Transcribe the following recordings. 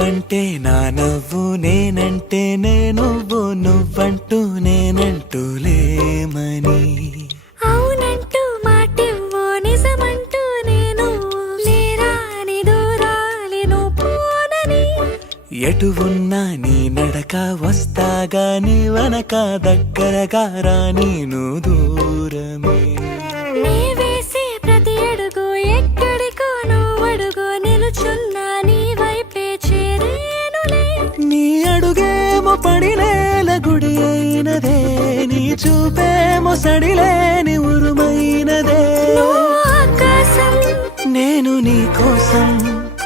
నువ్వంటే నా నవ్వు, నేనంటే నువ్వు, నువ్వంటూ నేనంటూ లేమని. అవునంటూ మాటివ్వు, నిజమంటూ నేను లేరాని దూరాలి నువ్వు పోనని. ఎటు ఉన్నా నీ నడక, వస్తాగా నీ వనక, దగ్గరగా రాని నువ్వు దూరమే. నీ వేసే ప్రతి అడుగు ఎక్కడికో నువ్వు అడుగు, నిలుచున్నా నీ వైపే చేరేనులే. నీ అడుగేమో పడినేల గుడి అయినదే, నీ చూపేమో సడిలేని ఉరుమైనదే. నువ్వు ఆకాశం, నేను నీ కోసం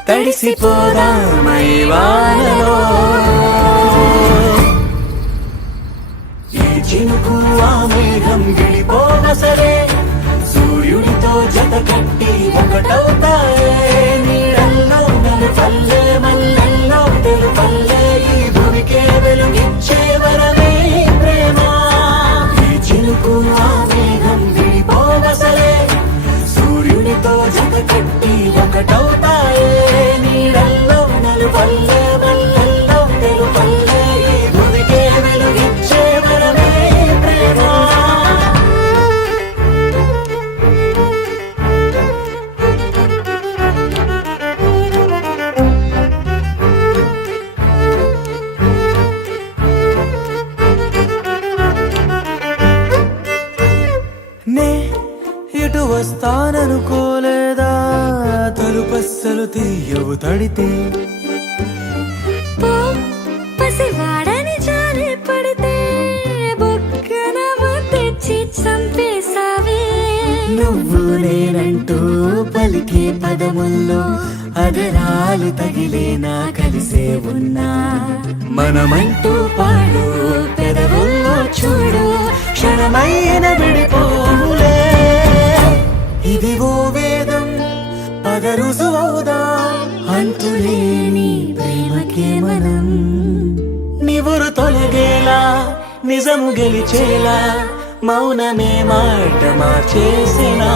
తడిసిపోదామై వానలో. ఈ చినుకు ఆ మేఘం గిడిపోవసలే, సూర్యుడితో జత కట్టి ఒకటవుతాయే. నీడల్లో నలుపల్లె, మల్లెల్లో తెలుపల్లె, ఈ భూమికే వెలుగిచ్చే వరమే ఈ ప్రేమ. ఈ చినుకు ఆ మేఘం గిడిపోవసలే, సూర్యుడితో జత కట్టి ఒకటవుతాయే. నీడల్లో నలుపల్లె, మల్లెల్లో తెలుపల్లె, ఈ భూమికే వెలుగిచ్చే వరమే ఈ ప్రేమ. నే ఇటు వస్తాననుకోలేదా, తలుపస్సలు తీయవు తడితే. పో పసివాడని జాలి పడితే, బొక్కన తెచ్చి చంపేశావే. నువ్వు నేనంటూ పలికే పదముల్లో అదరాలు తగిలేనా కలిసే ఉన్నా. మనమంటూ పాడు పెదవుల్లో చూడు, క్షణమైన విడిపోవులే. ఇది ఓ వేదం పదరుసు అవుదా, అంతులేని ప్రేమకే మనం. నివురు తొలగేలా, నిజము గెలిచేలా, మౌనమే మాట మార్చేసినా.